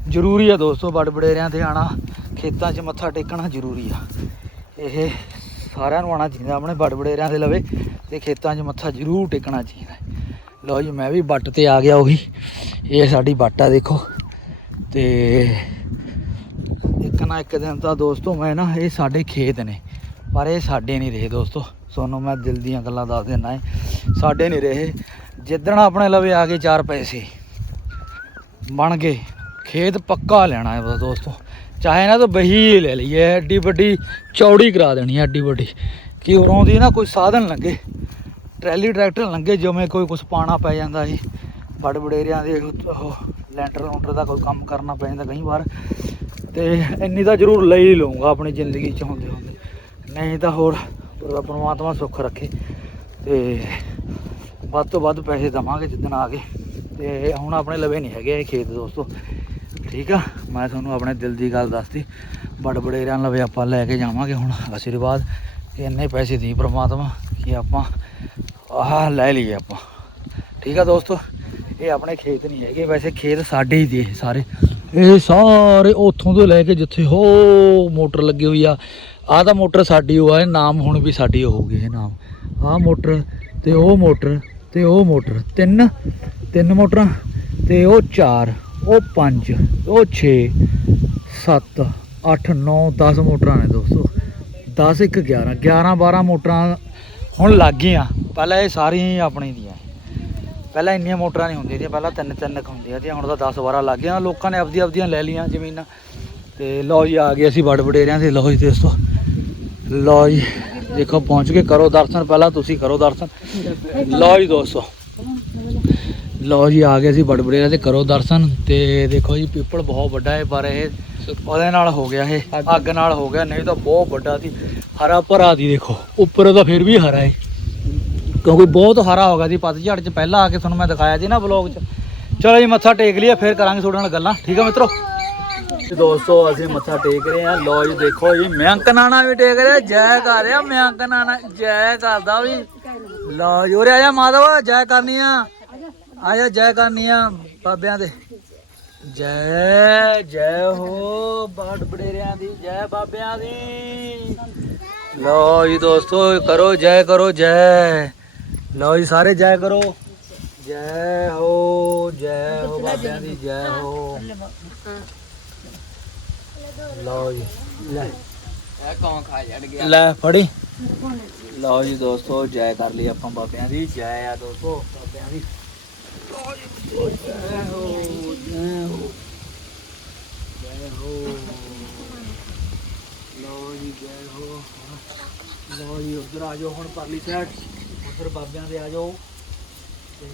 ਜ਼ਰੂਰੀ ਆ ਦੋਸਤੋ ਬੜ ਬੜੇਰਿਆਂ ਤੇ ਆਣਾ ਖੇਤਾਂ 'ਚ ਮੱਥਾ ਟੇਕਣਾ ਜ਼ਰੂਰੀ ਆ। ਇਹ ਸਾਰਿਆਂ ਨੂੰ ਆਉਣਾ ਚਾਹੀਦਾ ਆਪਣੇ ਬੜ ਬੜੇਰਿਆਂ ਦੇ ਲਵੇ ਤੇ ਖੇਤਾਂ 'ਚ ਮੱਥਾ ਜ਼ਰੂਰ ਟੇਕਣਾ ਚਾਹੀਦਾ। ਲਓ ਜੀ, ਮੈਂ ਵੀ ਬੱਟ ਤੇ ਆ ਗਿਆ ਉਹੀ। ਇਹ ਸਾਡੀ ਬੱਟ ਆ, ਦੇਖੋ। ਤੇ ਇੱਕ ਨਾ ਇੱਕ ਦਿਨ ਤਾਂ ਦੋਸਤੋ, ਮੈਂ ਨਾ ਇਹ ਸਾਡੇ ਖੇਤ ਨੇ। ਪਰ ਇਹ ਸਾਡੇ ਨਹੀਂ ਰਹੇ ਦੋਸਤੋ। ਤੁਹਾਨੂੰ ਮੈਂ ਦਿਲ ਦੀਆਂ ਗੱਲਾਂ ਦੱਸ ਦਿੰਦਾ ਏ। ਸਾਡੇ ਨਹੀਂ ਰਹੇ। ਜਿੱਦਣ ਆਪਣੇ ਲਵੇ ਆ ਗਏ ਚਾਰ ਪੈਸੇ। ਬਣ ਗਏ। ਖੇਤ ਪੱਕਾ ਲੈਣਾ ਹੈ ਬਸ ਦੋਸਤੋ। ਚਾਹੇ ਨਾ ਤਾਂ ਬਹੀ ਲੈ ਲਈਏ, ਐਡੀ ਵੱਡੀ ਚੌੜੀ ਕਰਾ ਦੇਣੀ ਹੈ, ਐਡੀ ਵੱਡੀ। ਕਿ ਉਰੋਂ ਦੀ ਨਾ ਕੋਈ ਸਾਧਨ ਲੰਗੇ, ਟਰੈਲੀ ਟਰੈਕਟਰ ਲੰਗੇ, ਜਿਵੇਂ ਕੋਈ ਕੁਛ ਪਾਣਾ ਪੈ ਜਾਂਦਾ ਸੀ ਬੜ ਬੜੇਰਿਆਂ ਦੇ ਉਹ ਲੈਂਟਰ ਲੂੰਟਰ ਦਾ ਕੋਈ ਕੰਮ ਕਰਨਾ ਪੈ ਜਾਂਦਾ ਕਈ ਵਾਰ। ਤੇ ਇੰਨੀ ਤਾਂ ਜ਼ਰੂਰ ਲੈ ਹੀ ਲਊਂਗਾ ਆਪਣੀ ਜ਼ਿੰਦਗੀ 'ਚ ਹੁੰਦੇ ਹੁੰਦੇ। ਨਹੀਂ ਤਾਂ ਹੋਰ ਪਰਮਾਤਮਾ ਸੁੱਖ ਰੱਖੇ। ਤੇ ਵੱਧ ਤੋਂ ਵੱਧ ਪੈਸੇ ਦਵਾਂਗੇ ਜਿੱਦਣ ਆ ਗਏ। ਤੇ ਹੁਣ ਆਪਣੇ ਲਵੇ ਨਹੀਂ ਹੈਗੇ ਇਹ ਖੇਤ ਦੋਸਤੋ। ਠੀਕ ਆ? ਮੈਂ ਤੁਹਾਨੂੰ ਆਪਣੇ ਦਿਲ ਦੀ ਗੱਲ ਦੱਸਤੀ। ਬੜ ਬੜੇਰਿਆਂ ਲਵੇ ਆਪਾਂ ਲੈ ਕੇ ਜਾਵਾਂਗੇ ਹੁਣ ਆਸ਼ੀਰਵਾਦ। ਕਿ ਇੰਨੇ ਪੈਸੇ ਦੀ ਪ੍ਰਮਾਤਮਾ ਕਿ ਆਪਾਂ ਆਹ ਲੈ ਲਈਏ ਆਪਾਂ। ਠੀਕ ਆ ਦੋਸਤੋ? ਇਹ ਆਪਣੇ ਖੇਤ ਨਹੀਂ ਹੈਗੇ, ਵੈਸੇ ਖੇਤ ਸਾਡੇ ਹੀ ਦੇ ਸਾਰੇ। ਇਹ ਸਾਰੇ ਉੱਥੋਂ ਤੋਂ ਲੈ ਕੇ ਜਿੱਥੇ ਹੋ ਮੋਟਰ ਲੱਗੀ ਹੋਈ ਆ। ਆਹ ਤਾਂ ਮੋਟਰ ਸਾਡੀ ਉਹ ਆ, ਇਹ ਨਾਮ ਹੁਣ ਵੀ ਸਾਡੀ ਹੋਊਗੀ, ਇਹ ਨਾਮ। ਆਹ ਮੋਟਰ ਤੇ ਉਹ ਮੋਟਰ ਤੇ ਉਹ ਮੋਟਰ, ਤਿੰਨ ਤਿੰਨ ਮੋਟਰਾਂ ਤੇ ਉਹ ਚਾਰ, ਉਹ ਪੰਜ, ਉਹ 6 7 8 9 10 ਮੋਟਰਾਂ ਨੇ ਦੋਸਤੋ। 10 ਇੱਕ 11 11 12 ਮੋਟਰਾਂ ਹੁਣ ਲੱਗ ਗਈਆਂ। ਪਹਿਲਾਂ ਇਹ ਸਾਰੀਆਂ ਹੀ ਆਪਣੀ ਦੀਆਂ। ਪਹਿਲਾਂ ਇੰਨੀਆਂ ਮੋਟਰਾਂ ਨਹੀਂ ਹੁੰਦੀਆਂ ਸੀ। ਪਹਿਲਾਂ ਤਿੰਨ ਤਿੰਨ ਕੁ ਹੁੰਦੀਆਂ ਸੀ। ਹੁਣ ਤਾਂ 10 12 ਲੱਗ ਗਈਆਂ। ਲੋਕਾਂ ਨੇ ਆਪਦੀ ਆਪਦੀਆਂ ਲੈ ਲਈਆਂ ਜ਼ਮੀਨਾਂ। ਤੇ ਲਓ ਜੀ, ਆ ਗਏ ਅਸੀਂ ਬੜ ਬਡੇਰਿਆਂ ਤੇ ਲਓ ਜੀ, ਦੋਸਤੋ। ਲਓ ਜੀ, ਦੇਖੋ, ਪਹੁੰਚ ਕੇ ਕਰੋ ਦਰਸ਼ਨ। ਪਹਿਲਾਂ ਤੁਸੀਂ ਕਰੋ ਦਰਸ਼ਨ। ਲਓ ਜੀ, ਦੋਸਤੋ। ਲਓ ਜੀ ਆ ਗਏ ਅਸੀਂ ਬੜ ਬਡੇਰਿਆਂ ਤੇ ਕਰੋ ਦਰਸ਼ਨ ਤੇ ਦੇਖੋ ਜੀ ਪੀਪਲ ਬਹੁਤ ਵੱਡਾ ਹੈ ਪਰ ਇਹ ਉਹਦੇ ਨਾਲ ਹੋ ਗਿਆ ਇਹ ਅੱਗ ਨਾਲ ਹੋ ਗਿਆ ਨਹੀਂ ਤਾਂ ਬਹੁਤ ਵੱਡਾ ਸੀ। ਹਰਾ ਭਰਾ ਦੀ ਦੇਖੋ ਉੱਪਰ ਤਾਂ ਫਿਰ ਵੀ ਹਰਾ ਹੈ ਕਿਉਂਕਿ ਬਹੁਤ ਹਰਾ ਹੋ ਗਿਆ ਸੀ ਪਤਝੜ ਚ ਪਹਿਲਾਂ ਆ ਕੇ ਤੁਹਾਨੂੰ ਮੈਂ ਦਿਖਾਇਆ ਸੀ ਨਾ ਵਲੌਗ ਚ। ਚਲੋ ਜੀ ਮੱਥਾ ਟੇਕ ਲਿਆ ਫਿਰ ਕਰਾਂਗੇ ਤੁਹਾਡੇ ਨਾਲ ਗੱਲਾਂ। ਠੀਕ ਆ ਮਿੱਤਰੋ? ਜੀ ਦੋਸਤੋ ਅਸੀਂ ਮੱਥਾ ਟੇਕ ਰਹੇ ਆ ਲੋ ਜੀ ਦੇਖੋ ਜੀ ਮਿਆਂਕ ਨਾਨਾ ਵੀ ਟੇਕ ਰਿਹਾ ਜੈ ਕਰ ਰਿਹਾ ਮਿਆਂਕ ਨਾਨਾ ਜੈ ਕਰਦਾ ਵੀ। ਲੋ ਜੀ ਉਰੇ ਆ ਜਾ ਮਾਧਵ ਜੈ ਕਰਨੀ ਆ। ਆ ਜਾ ਜੈ ਕਰਨੀ ਆ ਬਾਬਿਆਂ ਦੇ। ਜੈ ਜੈ ਹੋ ਬਾੜ ਬੜੇਰਿਆਂ ਦੀ ਜੈ ਬਾਬਿਆਂ ਦੀ। ਲੋ ਜੀ ਦੋਸਤੋ ਕਰੋ ਜੈ ਕਰੋ ਜੈ। ਲਓ ਜੀ ਸਾਰੇ ਜੈ ਕਰੋ। ਜੈ ਹੋ ਜੈ ਹੋ ਬਾਬਿਆਂ ਦੀ ਜੈ ਹੋ। ਲਓ ਜੀ ਲੈ। ਇਹ ਕੌਣ ਖਾ ਜੜ ਗਿਆ? ਲੈ ਫੜੀ। ਲਓ ਜੀ ਦੋਸਤੋ ਜੈ ਕਰ ਲਈ ਆਪਾਂ ਬਾਬਿਆਂ ਦੀ ਜੈ ਆ ਦੋਸਤੋ ਬਾਬਿਆਂ ਦੀ। ਲਓ ਜੀ ਜੈ ਹੋ ਜੈ ਹੋ ਜੈ ਹੋ ਲਓ ਜੀ ਜੈ ਹੋ ਲਓ ਜੀ ਉਧਰ ਆ ਜਾਓ ਹੁਣ ਪਰਲੀ ਸਾਈਡ ਉਧਰ ਬਾਬਿਆਂ ਦੇ ਆ ਜਾਓ ਤੇ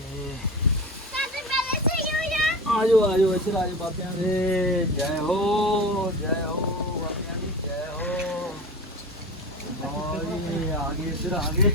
ਆ ਜਾਓ ਆ ਜਾਓ ਇੱਧਰ ਆ ਜਾਓ ਬਾਬਿਆਂ ਦੇ ਜੈ ਹੋ ਜੈ ਹੋ ਬਾਬਿਆਂ ਦੀ ਜੈ ਹੋ ਲਓ ਜੀ ਆ ਗਏ ਇੱਧਰ ਆ ਗਏ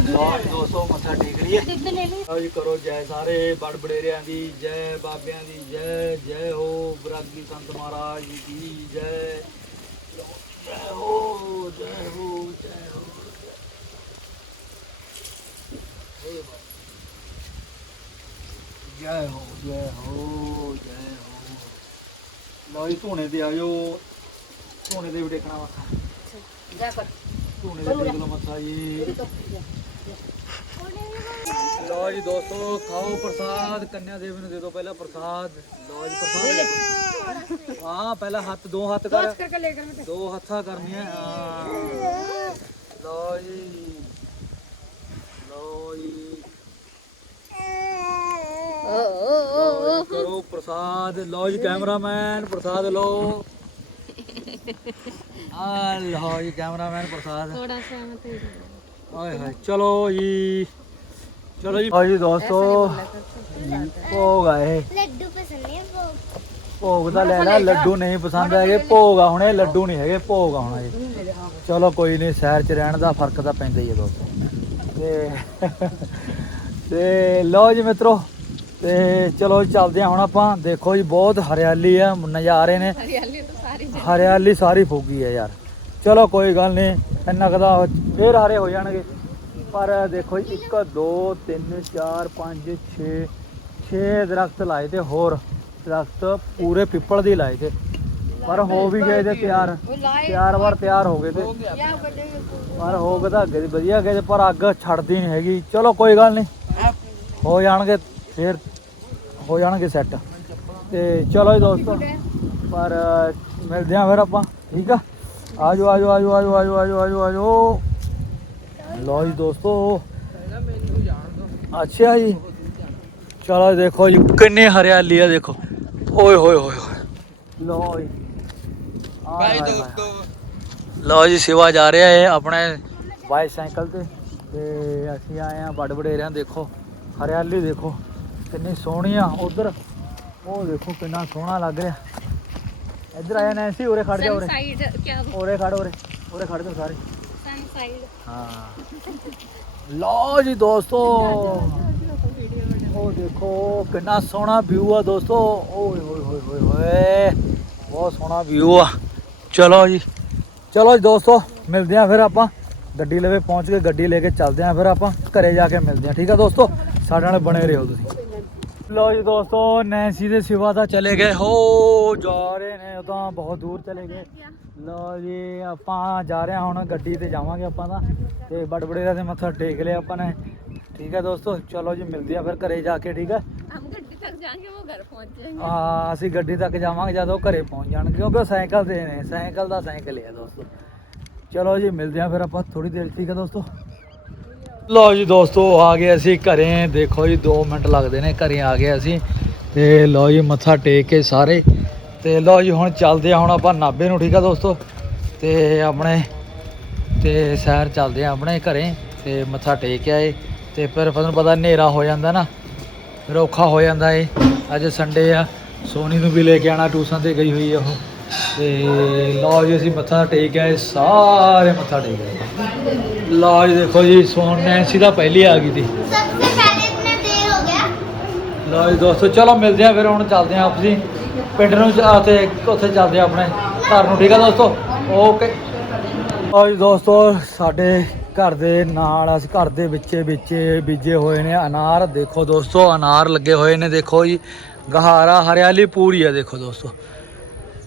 ਲਾਓ ਜੀ ਦੋਸਤੋ ਮੱਥਾ ਟੇਕ ਲਈਏ। ਲਓ ਜੀ ਕਰੋ ਜੈ ਸਾਰੇ ਬੜ ਬੜੇਰਿਆਂ ਦੀ ਜੈ ਬਾਬਿਆਂ ਦੀ ਜੈ ਜੈ ਹੋ ਬਰਾਗੀ ਸੰਤ ਮਹਾਰਾਜ ਕੀ ਜੈ। ਜੈ ਹੋ ਜੈ ਹੋ ਜੈ ਹੋ ਜੈ ਹੋ। ਜੈ ਹੋ ਜੈ ਹੋ ਲਓ ਜੀ ਧੂਣੇ ਤੇ ਆਇਓ ਧੂਣੇ ਤੇ ਵੀ ਦੇਖਣਾ ਮੱਥਾ। ਜਾ ਕਰ। ਧੂਣੇ ਤੇ ਦੇਖ ਲਓ ਮੱਥਾ ਜੀ। ਲਓ ਜੀ ਦੋਸਤੋ ਖਾਓ ਪ੍ਰਸਾਦ ਕੰਨਿਆ ਦੇਵੀ ਨੂੰ ਦੇ ਦਿਓ ਪਹਿਲਾਂ ਪ੍ਰਸਾਦ। ਲਓ ਜੀ ਪ੍ਰਸਾਦ। ਹਾਂ ਪਹਿਲਾਂ ਹੱਥ ਦੋ ਹੱਥ ਕਰ। ਕਰਕੇ ਲੈ ਕਰ ਮੈਂ ਦੋ ਹੱਥਾਂ ਕਰਨੀਆਂ ਹਾਂ। ਲਓ ਜੀ। ਲਓ ਜੀ। ਲਓ ਜੀ, ਕਰੋ ਪ੍ਰਸਾਦ। ਲਓ ਜੀ ਕੈਮਰਾਮੈਨ ਪ੍ਰਸਾਦ ਲਓ। ਆ ਲਓ ਜੀ ਕੈਮਰਾਮੈਨ ਪ੍ਰਸਾਦ। ਥੋੜਾ ਸਾ ਮਤ ਹਾਏ ਹਾਏ ਚਲੋ ਜੀ। ਚਲੋ ਜੀ। ਜੀ ਦੋਸਤੋ ਭੋਗ ਆਏ ਲੱਡੂ ਪਸੰਦ ਹੈ ਉਹ ਭੋਗ? ਤਾਂ ਲੈ ਲੈ ਲੱਡੂ ਨਹੀਂ ਪਸੰਦ ਹੈਗੇ ਭੋਗ ਆ ਹੁਣੇ ਲੱਡੂ ਨਹੀਂ ਹੈਗੇ ਭੋਗ ਆ ਹੁਣ ਜੀ ਚਲੋ ਕੋਈ ਨਹੀਂ ਸ਼ਹਿਰ 'ਚ ਰਹਿਣ ਦਾ ਫ਼ਰਕ ਤਾਂ ਪੈਂਦਾ ਹੀ ਹੈ ਦੋਸਤੋ। ਤੇ *laughs* ਤੇ ਲਓ ਜੀ ਮਿੱਤਰੋ ਤੇ ਚਲੋ ਚੱਲਦੇ ਹਾਂ ਹੁਣ ਆਪਾਂ। ਦੇਖੋ ਜੀ ਬਹੁਤ ਹਰਿਆਲੀ ਆ ਨਜ਼ਾਰੇ ਨੇ। ਹਰਿਆਲੀ ਤਾਂ ਸਾਰੀ ਹਰਿਆਲੀ ਸਾਰੀ ਫੁੱਗੀ ਹੈ ਯਾਰ। ਚਲੋ ਕੋਈ ਗੱਲ ਨਹੀਂ ਇੰਨਾ ਕਦਾ ਫੇਰ ਹਰੇ ਹੋ ਜਾਣਗੇ। ਪਰ ਦੇਖੋ ਜੀ 1 2 3 4 5 6 6 ਦਰਖਤ ਲਾਏ ਤੇ ਹੋਰ ਦਰਖਤ ਪੂਰੇ ਪਿੱਪਲ ਦੀ ਲਾਏ ਤੇ। ਪਰ ਹੋ ਵੀ ਗਏ ਤੇ ਤਿਆਰ। ਤਿਆਰ ਵਾਰ ਤਿਆਰ ਹੋ ਗਏ ਤੇ। ਪਰ ਹੋ ਗਏ ਤਾਂ ਅੱਗੇ ਦੀ ਵਧੀਆ ਗਏ ਤੇ, ਪਰ ਅੱਗ ਛੱਡਦੀ ਨਹੀਂ ਹੈਗੀ। ਚਲੋ ਕੋਈ ਗੱਲ ਨਹੀਂ। ਹੋ ਜਾਣਗੇ ਫੇਰ, ਹੋ ਜਾਣਗੇ ਸੈੱਟ ਤੇ ਚਲੋ ਜੀ ਦੋਸਤੋ, ਪਰ ਮਿਲਦੇ ਆ ਫਿਰ ਆਪਾਂ। ਠੀਕ ਆ? ਆਜੋ ਆਜੋ ਆਜੋ ਆਜੋ ਆਜੋ ਆਜੋ ਆਜੋ ਆਜੋ। ਲਓ ਜੀ ਦੋਸਤੋ। ਅੱਛਾ ਜੀ। ਚਲੋ ਦੇਖੋ ਜੀ ਕਿੰਨੀ ਹਰਿਆਲੀ ਆ ਦੇਖੋ। ਓਏ ਹੋਏ ਹੋਏ ਹੋਏ। ਲਓ ਜੀ। ਬਾਈ ਦੋਸਤੋ। ਲਓ ਜੀ ਸਿਵਾ ਜਾ ਰਿਹਾ ਹੈ ਆਪਣੇ ਬਾਈਸਾਈਕਲ ਤੇ। ਤੇ ਅਸੀਂ ਆਏ ਆ ਬੜ ਬੜੇਰਿਆਂ ਦੇਖੋ। ਹਰਿਆਲੀ ਦੇਖੋ। ਕਿੰਨੀ ਸੋਹਣੀ ਆ ਉਧਰ। ਉਹ ਦੇਖੋ ਕਿੰਨਾ ਸੋਹਣਾ ਲੱਗ ਰਿਹਾ। ਇੱਧਰ ਆਇਆ ਨੈਂਸੀ ਉਰੇ ਖੜ ਜਾ ਉਰੇ। ਸਾਈਡ ਕੀ ਉਰੇ ਖੜ ਉਰੇ। ਉਰੇ ਖੜ ਜਾ ਸਾਰੇ। ਸਨ ਸਾਈਡ ਹਾਂ। ਲਓ ਜੀ ਦੋਸਤੋ। ਉਹ ਦੇਖੋ, ਕਿੰਨਾ ਸੋਹਣਾ ਵਿਊ ਆ ਦੋਸਤੋ। ਓਏ ਹੋਏ ਹੋਏ ਹੋਏ ਹੋਏ ਬਹੁਤ ਸੋਹਣਾ ਵਿਊ ਆ। ਚਲੋ ਜੀ। ਚਲੋ ਜੀ ਦੋਸਤੋ, ਮਿਲਦੇ ਆ ਫਿਰ ਆਪਾਂ। ਗੱਡੀ ਲਵੇ ਪਹੁੰਚ ਕੇ, ਗੱਡੀ ਲੈ ਕੇ ਚੱਲਦੇ ਆ ਫਿਰ ਆਪਾਂ। ਘਰੇ ਜਾ ਕੇ ਮਿਲਦੇ ਆ ਠੀਕ ਆ ਦੋਸਤੋ? ਸਾਡੇ ਨਾਲ ਬਣੇ ਰਹੋ ਤੁਸੀਂ। ਲਓ ਜੀ ਦੋਸਤੋ ਨੈਂਸੀ ਦੇ ਸਿਵਾ ਤਾਂ ਚਲੇ ਗਏ। ਹੋ, ਜਾ ਰਹੇ ਨੇ, ਉਹ ਤਾਂ ਬਹੁਤ ਦੂਰ ਚਲੇ ਗਏ। ਲਓ ਜੀ ਆਪਾਂ ਜਾ ਰਹੇ ਹਾਂ ਹੁਣ ਗੱਡੀ ਤੇ ਜਾਵਾਂਗੇ ਆਪਾਂ ਤਾਂ। ਤੇ ਬੜਬੜੇਰਾ ਤੇ ਮੱਥਾ ਟੇਕ ਲਿਆ ਆਪਾਂ ਨੇ। ਠੀਕ ਹੈ ਦੋਸਤੋ ਚਲੋ ਜੀ ਮਿਲਦੇ ਆ ਫਿਰ ਘਰੇ ਜਾ ਕੇ ਠੀਕ ਹੈ? ਹਮ ਗੱਡੀ ਤੱਕ ਜਾਣਗੇ ਉਹ ਘਰ ਪਹੁੰਚ ਜਾਣਗੇ। ਹਾਂ ਅਸੀਂ ਗੱਡੀ ਤੱਕ ਜਾਵਾਂਗੇ ਜਦੋਂ ਘਰੇ ਪਹੁੰਚ ਜਾਣਗੇ ਕਿਉਂਕਿ ਉਹ ਸਾਈਕਲ ਦੇ ਨੇ ਸਾਈਕਲ ਦਾ ਸਾਈਕਲ ਹੈ ਦੋਸਤੋ। ਚਲੋ ਜੀ ਮਿਲਦੇ ਆ ਫਿਰ ਆਪਾਂ ਥੋੜੀ ਦੇਰ ਠੀਕ ਹੈ ਦੋਸਤੋ? ਲਓ ਜੀ ਦੋਸਤੋ ਆ ਗਏ ਅਸੀਂ ਘਰੇ। ਦੇਖੋ ਜੀ 2 ਮਿੰਟ ਲੱਗਦੇ ਨੇ ਘਰੇ ਆ ਗਏ ਅਸੀਂ। ਤੇ ਲਓ ਜੀ ਮੱਥਾ ਟੇਕ ਕੇ ਸਾਰੇ ਤੇ ਲਓ ਜੀ ਹੁਣ ਚੱਲਦੇ ਆ ਹੁਣ ਆਪਾਂ ਨਾਬੇ ਨੂੰ ਠੀਕ ਆ ਦੋਸਤੋ? ਤੇ ਆਪਣੇ ਤੇ ਸੈਰ ਚੱਲਦੇ ਆ ਆਪਣੇ ਘਰੇ ਤੇ ਮੱਥਾ ਟੇਕ ਆਏ। ਤੇ ਫਿਰ ਤੁਹਾਨੂੰ ਪਤਾ ਹਨੇਰਾ ਹੋ ਜਾਂਦਾ ਨਾ ਫਿਰ ਔਖਾ ਹੋ ਜਾਂਦਾ ਏ ਅੱਜ ਸੰਡੇ ਆ ਸੋਨੀ ਨੂੰ ਵੀ ਲੈ ਕੇ ਆਣਾ ਟੂਸ਼ਨ ਤੇ ਗਈ ਹੋਈ ਆ ਉਹ। ਤੇ ਲਓ ਜੀ ਅਸੀਂ ਮੱਥਾ ਟੇਕ ਆਏ ਸਾਰੇ ਮੱਥਾ ਟੇਕ ਆਏ। ਲਓ ਜੀ ਦੇਖੋ ਜੀ ਸੋਨ ਨੈਂਸੀ ਦਾ ਪਹਿਲੀ ਆ ਗਈ ਸੀ। ਸਭ ਲਓ ਜੀ ਦੋਸਤੋ ਚਲੋ ਮਿਲਦੇ ਆ ਫਿਰ ਹੁਣ ਚੱਲਦੇ ਆ ਆਪਸੀ ਪਿੰਡ ਨੂੰ ਜਾ ਤੇ ਉੱਥੇ ਚੱਲਦੇ ਆ ਆਪਣੇ ਘਰ ਨੂੰ, ਠੀਕ ਆ ਦੋਸਤੋ? ਓਕੇ ਲਓ ਜੀ ਦੋਸਤੋ, ਸਾਡੇ ਘਰ ਦੇ ਨਾਲ, ਅਸੀਂ ਘਰ ਦੇ ਵਿੱਚ ਵਿੱਚੇ ਬੀਜੇ ਹੋਏ ਨੇ ਅਨਾਰ। ਦੇਖੋ ਦੋਸਤੋ, ਅਨਾਰ ਲੱਗੇ ਹੋਏ ਨੇ, ਦੇਖੋ ਜੀ। ਗਹਾਰਾ ਹਰਿਆਲੀ ਪੂਰੀ ਆ, ਦੇਖੋ ਦੋਸਤੋ।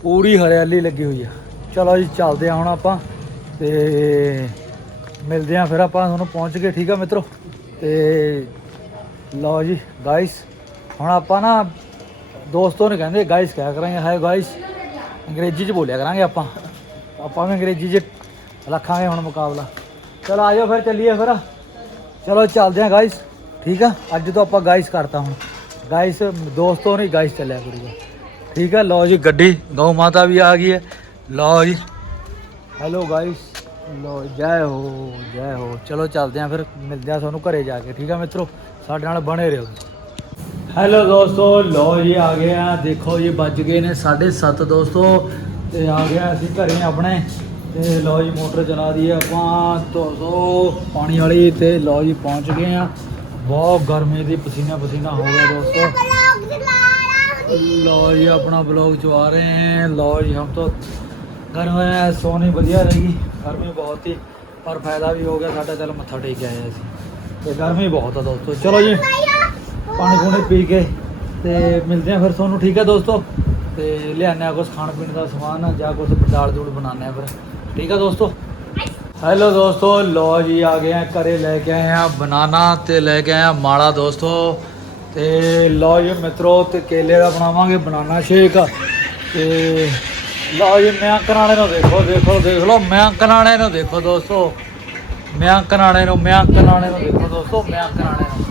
ਪੂਰੀ ਹਰਿਆਲੀ ਲੱਗੀ ਹੋਈ ਆ। ਚਲੋ ਜੀ, ਚੱਲਦੇ ਆ ਹੁਣ ਆਪਾਂ ਤੇ ਮਿਲਦੇ ਆ ਫਿਰ ਆਪਾਂ ਤੁਹਾਨੂੰ ਪਹੁੰਚ ਗਏ ਠੀਕ ਆ ਮਿੱਤਰੋ? ਤੇ ਲਓ ਜੀ ਗਾਇਸ ਹੁਣ ਆਪਾਂ ਨਾ ਦੋਸਤੋ ਨੇ ਕਹਿੰਦੇ ਗਾਇਸ ਕਿਆ ਕਰਾਂਗੇ? ਹਾਏ ਗਾਇਸ ਅੰਗਰੇਜ਼ੀ ਚ ਬੋਲਿਆ ਕਰਾਂਗੇ ਆਪਾਂ। ਆਪਾਂ ਵੀ ਅੰਗਰੇਜ਼ੀ ਚ ਰੱਖਾਂਗੇ ਹੁਣ ਮੁਕਾਬਲਾ। ਚਲੋ ਆਜੋ ਫਿਰ, ਚੱਲੀਏ ਫਿਰ। ਚਲੋ ਚੱਲਦੇ ਆ ਗਾਇਸ ਠੀਕ ਆ? ਅੱਜ ਤੋਂ ਆਪਾਂ ਗਾਇਸ ਕਰਤਾ ਹੁਣ। ਗਾਇਸ ਦੋਸਤੋ ਨੇ ਗਾਇਸ ਚੱਲਿਆ ਕਰੂਗਾ। ਠੀਕ ਆ? ਲਓ ਜੀ ਗੱਡੀ। ਗਊ ਮਾਤਾ ਵੀ ਆ ਗਈ ਹੈ। ਲਓ ਜੀ। ਹੈਲੋ ਗਾਇਸ ਲਓ, ਜੈ ਹੋ ਜੈ ਹੋ। ਚਲੋ ਚੱਲਦੇ ਆਂ ਫਿਰ। ਮਿਲਦੇ ਆਂ ਤੁਹਾਨੂੰ ਘਰੇ ਜਾ ਕੇ। ਠੀਕ ਆ ਮਿੱਤਰੋ? ਸਾਡੇ ਨਾਲ ਬਣੇ ਰਹੋ। ਹੈਲੋ ਦੋਸਤੋ ਲੋ ਜੀ ਆ ਗਏ ਆ। ਦੇਖੋ ਜੀ, ਵੱਜ ਗਏ ਨੇ 7:30 ਦੋਸਤੋ। ਤੇ ਆ ਗਿਆ ਅਸੀਂ ਘਰੇ ਆਪਣੇ। ਤੇ ਲੋ ਜੀ, ਮੋਟਰ ਚਲਾ ਦਈਏ ਆਪਾਂ। ਦੋਸਤੋ, ਪਾਣੀ ਵਾਲੀ ਤੇ ਲੋ ਜੀ, ਪਹੁੰਚ ਗਏ ਆ। ਬਹੁਤ ਗਰਮੀ ਦੀ ਪਸੀਨਾ ਪਸੀਨਾ ਹੋ ਗਿਆ ਦੋਸਤੋ। ਲੋ ਜੀ, ਆਪਣਾ ਬਲੌਗ ਚਵਾ ਰਹੇ ਹੈ। ਲੋ ਜੀ, ਹਮ ਤੋਂ ਗਰਮ ਹੈ ਸੋਨੀ ਵਧੀਆ ਰਹੀ। ਗਰਮੀ ਬਹੁਤ ਹੀ ਪਰ ਫਾਇਦਾ ਵੀ ਹੋ ਗਿਆ, ਸਾਡਾ ਚਲ ਮੱਥਾ ਟੇਕ ਆਏ ਅਸੀਂ। ਤੇ ਗਰਮੀ ਬਹੁਤ ਆ ਦੋਸਤੋ। ਚਲੋ ਜੀ। ਪਾਣੀ ਪੂਣੀ ਪੀ ਕੇ ਤੇ ਮਿਲਦੇ ਆ ਫਿਰ ਤੁਹਾਨੂੰ, ਠੀਕ ਹੈ ਦੋਸਤੋ? ਤੇ ਲਿਆਨੇ ਆ ਕੁਝ ਖਾਣ ਪੀਣ ਦਾ ਸਮਾਨ, ਜਾਂ ਕੁਝ ਦਾਲ ਦੂਲ ਬਣਾਉਂਦੇ ਆ ਫਿਰ। ਠੀਕ ਹੈ ਦੋਸਤੋ? ਹੈਲੋ ਦੋਸਤੋ ਲੋ ਜੀ, ਆ ਗਏ ਆ ਘਰੇ, ਲੈ ਕੇ ਆਏ ਆ ਬਨਾਨਾ ਤੇ ਲੈ ਕੇ ਆਏ ਆ ਮਾਲਾ ਦੋਸਤੋ। ਤੇ ਲੋ ਜੀ ਮਿੱਤਰੋ, ਤੇ ਕੇਲੇ ਦਾ ਬਣਾਵਾਂਗੇ, ਬਨਾਨਾ ਸ਼ੇਕ। ਤੇ ਲੋ ਜੀ ਮੈਂ ਕਰਾਣੇ ਨੂੰ ਦੇਖੋ ਦੇਖੋ, ਦੇਖ ਲਓ ਮੈਂ ਕਰਾਣੇ ਨੂੰ ਦੇਖੋ ਦੋਸਤੋ। ਮੈਂ ਕਰਾਣੇ ਨੂੰ ਮੈਂ ਕਰਾਣੇ ਨੂੰ ਦੇਖੋ ਦੋਸਤੋ ਮੈਂ ਕਰਾਣੇ ਨੂੰ।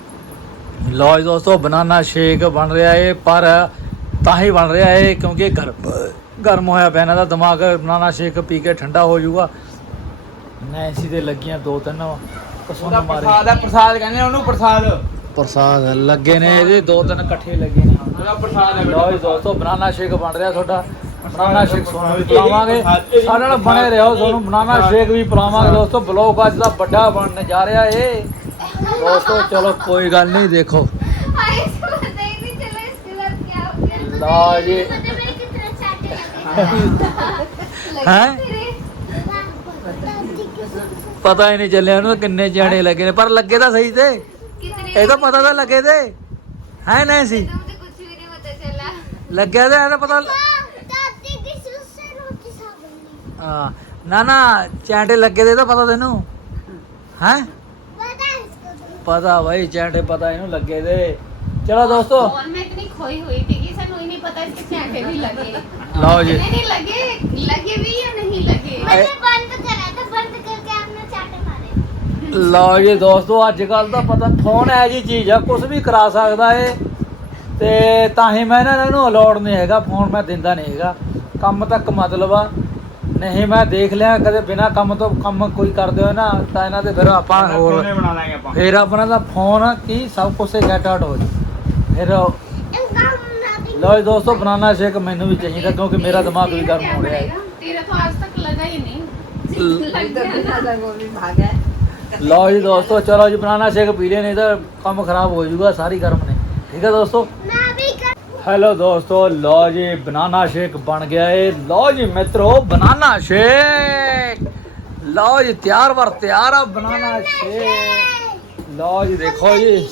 ਲਓ ਜੀ ਦੋਸਤੋ ਬਨਾਨਾ ਸ਼ੇਕ ਬਣ ਰਿਹਾ ਏ ਪਰ ਤਾਂ ਹੀ ਬਣ ਰਿਹਾ ਏ ਕਿਉਂਕਿ ਗਰਮ ਗਰਮ ਹੋਇਆ ਪਿਆ ਇਹਨਾਂ ਦਾ ਦਿਮਾਗ ਬਨਾਨਾ ਸ਼ੇਕ ਪੀ ਕੇ ਠੰਡਾ ਹੋ ਜਾਊਗਾ। ਨੈਂਸੀ ਦੇ ਲੱਗੀਆਂ ਦੋ ਤਿੰਨ ਉਹਦਾ ਮਾਰੇ। ਪ੍ਰਸਾਦ ਆ ਪ੍ਰਸਾਦ ਕਹਿੰਦੇ ਉਹਨੂੰ ਪ੍ਰਸਾਦ। ਪ੍ਰਸਾਦ ਲੱਗੇ ਨੇ ਇਹਦੇ ਦੋ ਤਿੰਨ ਇਕੱਠੇ ਲੱਗੇ ਨੇ। ਉਹਦਾ ਪ੍ਰਸਾਦ ਹੈ ਲਓ ਜੀ ਦੋਸਤੋ ਬਨਾਨਾ ਸ਼ੇਕ ਬਣ ਰਿਹਾ ਤੁਹਾਡਾ। ਬਣਾਣਾ ਸ਼ੇਕ ਪਲਾਵਾਂਗੇ। ਸਾਡੇ ਨਾਲ ਬਣੇ ਰਹੋ ਤੁਹਾਨੂੰ ਬਣਾਣਾ ਸ਼ੇਕ ਵੀ ਪਲਾਵਾਂਗੇ ਦੋਸਤੋ। ਬਲੌਗ ਅੱਜ ਦਾ ਵੱਡਾ ਬਣਨ ਜਾ ਰਿਹਾ ਏ। ਦੋਸਤੋ ਚਲੋ ਕੋਈ ਗੱਲ ਨਹੀਂ ਦੇਖੋ। ਲਾ ਪਤਾ ਹੀ ਨਹੀਂ ਚੱਲਿਆ ਉਹਨੂੰ ਕਿੰਨੇ ਜਾਣੇ ਲੱਗੇ ਨੇ ਪਰ ਲੱਗੇ ਤਾਂ ਸਹੀ ਤੇ। ਇਹ ਤਾਂ ਪਤਾ ਤਾਂ ਲੱਗੇ ਤੇ। ਹੈ ਨਹੀਂ ਸੀ। ਲੱਗਿਆ ਤਾਂ ਪਤਾ ਹਾਂ ਨਾ ਨਾ ਚਾਂਟੇ ਲੱਗੇ ਤੇ ਤਾਂ ਪਤਾ ਤੈਨੂੰ ਹੈ पता है इसको तो ਪਤਾ ਭਾਈ ਚਾਂਟੇ ਪਤਾ ਇਹਨੂੰ ਲੱਗੇ ਤੇ ਚਲੋ ਦੋਸਤੋ ਫੋਨ में इतनी खोई हुई थी कि ਸਾਨੂੰ ही नहीं पता इसके चांटे भी लगे ਲਓ ਜੀ नहीं नहीं लगे लगे भी या नहीं लगे अरे- मैंने बंद करा था बंद करके आपने चाटे मारे ਲਓ ਜੀ ਦੋਸਤੋ ਅੱਜ ਕੱਲ ਦਾ ਪਤਾ ਫੋਨ ਹੈ ਜੀ ਚੀਜ਼ ਆ ਕੁਝ ਵੀ ਕਰਾ ਸਕਦਾ ਏ ਤੇ ਤਾਂ ਹੀ ਮੈਂ ਇਹਨਾਂ ਨੂੰ ਅਲਾਉਡ ਨਹੀਂ ਹੈਗਾ ਫੋਨ ਮੈਂ ਦਿੰਦਾ ਨਹੀਂ ਹੈਗਾ ਕੰਮ ਤੱਕ ਮਤਲਬ ਆ ਨਹੀਂ ਮੈਂ ਦੇਖ ਲਿਆ ਕਦੇ ਬਿਨਾ ਕੰਮ ਤੋਂ ਕੰਮ ਕੋਈ ਕਰਦੇ ਹੋ ਨਾ ਤਾਂ ਇਹਨਾਂ ਦੇ ਫਿਰ ਆਪਾਂ ਹੋਰ ਫਿਰ ਆਪਣਾ ਦਾ ਫੋਨ ਕੀ ਸਭ ਕੁਝ ਗੈਟ ਆਊਟ ਹੋ ਜੀ ਫਿਰ ਲੋ ਜੀ ਦੋਸਤੋ ਬਣਾਣਾ ਸ਼ੇਕ ਮੈਨੂੰ ਵੀ ਚਾਹੀਦਾ ਕਿਉਂਕਿ ਮੇਰਾ ਦਿਮਾਗ ਵੀ ਗਰਮ ਹੋ ਰਿਹਾ ਹੈ। ਤੇਰਾ ਤਾਂ ਅੱਜ ਤੱਕ ਲਗਾ ਹੀ ਨਹੀਂ। ਲੋ ਜੀ ਦੋਸਤੋ ਚਲੋ ਜੀ ਬਣਾਣਾ ਸ਼ੇਕ ਪੀ ਲੈਣੇ ਤਾਂ ਕੰਮ ਖਰਾਬ ਹੋ ਜਾਊਗਾ ਸਾਰੀ ਗਰਮ ਨੇ। ਠੀਕ ਹੈ ਦੋਸਤੋ? ਹੈਲੋ ਦੋਸਤੋ ਲਓ ਜੀ ਬਨਾਨਾ ਸ਼ੇਕ ਬਣ ਗਿਆ ਏ ਲਓ ਜੀ ਮਿੱਤਰੋ ਬਨਾਨਾ ਸ਼ੇਕ ਲਓ ਜੀ ਤਿਆਰ ਵਰ ਤਿਆਰ ਆ ਬਨਾਨਾ ਸ਼ੇਕ ਲਓ ਜੀ ਦੇਖੋ ਜੀ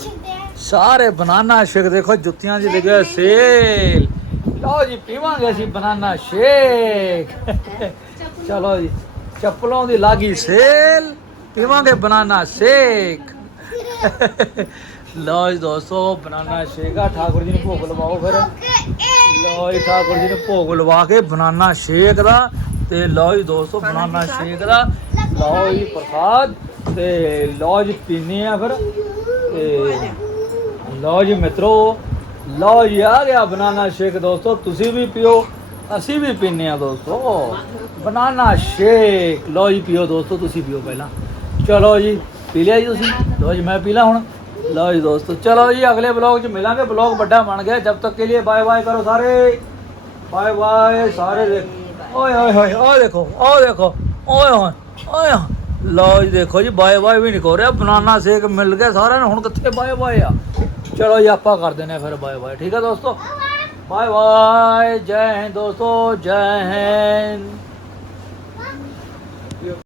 ਸਾਰੇ ਬਨਾਨਾ ਸ਼ੇਕ ਦੇਖੋ ਜੁੱਤੀਆਂ 'ਚ ਲਿਖਿਆ ਸੇਲ ਲਓ ਜੀ ਪੀਵਾਂਗੇ ਅਸੀਂ ਬਨਾਨਾ ਸ਼ੇਕ ਚਲੋ ਜੀ ਚੱਪਲਾਂ ਦੀ ਲਾਗੀ ਸੇਲ ਪੀਵਾਂਗੇ ਬਨਾਨਾ ਸ਼ੇਕ ਲਓ ਜੀ ਦੋਸਤੋ, ਬਨਾਨਾ ਸ਼ੇਕ ਆ, ਠਾਕੁਰ ਜੀ ਨੂੰ ਭੋਗ ਲਵਾਓ ਫਿਰ। ਲਓ ਜੀ, ਠਾਕੁਰ ਜੀ ਨੂੰ ਭੋਗ ਲਵਾ ਕੇ ਬਨਾਨਾ ਸ਼ੇਕ ਦਾ ਤੇ ਲਓ ਜੀ ਦੋਸਤੋ, ਬਨਾਨਾ ਸ਼ੇਕ ਦਾ। ਲਓ ਜੀ ਪ੍ਰਸਾਦ ਤੇ ਲਓ ਜੀ ਪੀਨੇ ਆ ਫਿਰ। ਤੇ ਲਓ ਜੀ ਮਿੱਤਰੋ, ਲਓ ਜੀ ਆ ਗਿਆ ਬਨਾਨਾ ਸ਼ੇਕ ਦੋਸਤੋ, ਤੁਸੀਂ ਵੀ ਪੀਓ, ਅਸੀਂ ਵੀ ਪੀਨੇ ਆ ਦੋਸਤੋ। ਬਨਾਨਾ ਸ਼ੇਕ, ਲਓ ਜੀ ਪੀਓ ਦੋਸਤੋ, ਤੁਸੀਂ ਪੀਓ ਪਹਿਲਾਂ। ਚਲੋ ਜੀ, ਪੀ ਲਿਆ ਜੀ ਤੁਸੀਂ। ਲਓ ਜੀ, ਮੈਂ ਪੀ ਲਾ ਹੁਣ। ਲਓ ਜੀ ਦੋਸਤੋ, ਚਲੋ ਜੀ, ਅਗਲੇ ਬਲੌਗ 'ਚ ਮਿਲਾਂਗੇ। ਬਲੌਗ ਵੱਡਾ ਬਣ ਗਿਆ। ਜਬ ਤੱਕ ਕੇ ਲਈ ਬਾਏ ਬਾਏ ਕਰੋ ਸਾਰੇ। ਬਾਏ ਬਾਏ ਸਾਰੇ ਦੇਖ ਓਏ ਹੋਏ ਹੋਏ ਦੇਖੋ ਉਹ ਦੇਖੋ। ਓਏ ਓਏ ਓਏ ਲਓ ਜੀ, ਦੇਖੋ ਜੀ ਬਾਏ ਬਾਏ ਵੀ ਨਹੀਂ ਹੋ ਰਿਹਾ। ਬਨਾਨਾ ਸ਼ੇਕ ਮਿਲ ਗਿਆ ਸਾਰਿਆਂ ਨੂੰ। ਹੁਣ ਕਿੱਥੇ ਬਾਏ ਬਾਏ ਆ? ਚਲੋ ਜੀ, ਆਪਾਂ ਕਰ ਦਿੰਦੇ ਆ ਫਿਰ ਬਾਏ ਬਾਏ ਠੀਕ ਹੈ ਦੋਸਤੋ? ਬਾਏ ਬਾਏ ਜੈ ਹਿੰਦ ਦੋਸਤੋ, ਜੈ ਹਿੰਦ।